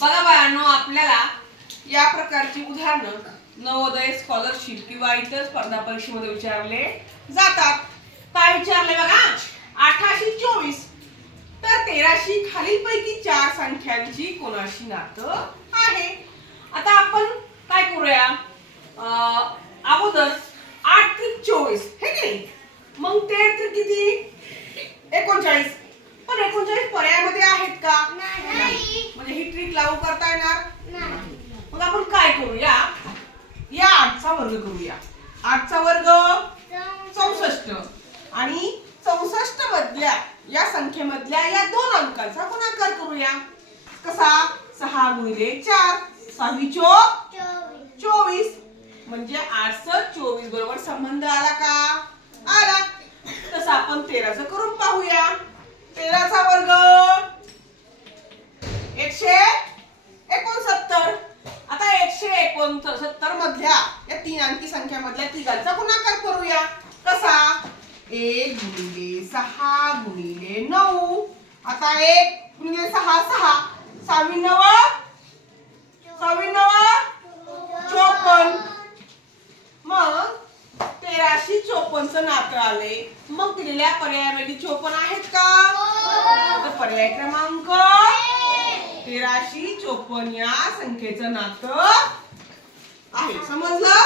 बघा बाळांनो, आपल्याला या प्रकारची उदाहरणं नवोदय स्कॉलरशिप किंवा इतर स्पर्धा परीक्षेमध्ये विचारले जातात. काय विचारले बघा, 1824 तर 1300 खालीलपैकी 4 संख्यांची कोणाशी नातं आहे. आता आपण काय करूया, अगोदर 8 त्रिक 24 हे नाही, मग 13 त्रिक किती 39. पण 39 पर्यायामध्ये आहेत का? नाही. म्हणजे ही ट्रिक लागू करता येणार नाही. मग आपण काय करूया, या 8चा वर्ग करूया. 8चा वर्ग 64 आणि 64 मधल्या या संख्येमधल्या या 2 अंकांचा गुणाकार करूया. कसा? 6 गुणिले 4 6 चोक 24 म्हणजे 8 24 बरोबर संबंध आला का? आला. तसं आपण 13चं करून पाहूया. 13चा वर्ग 169. आता 169 मधल्या या 3 अंकी संख्या मधल्या तिघांचा गुणाकार करूया. कसा? 1 गुणिले 6 गुणिले 9. आता 1 गुणिले 6 6 6 9 54. मग 1354 चं नातं आले. मग दिलेल्या पर्यायामध्ये 54 आहेत का? तर पर्याय क्रमांक 1354 या संख्येचं नातं आहे. समजलं?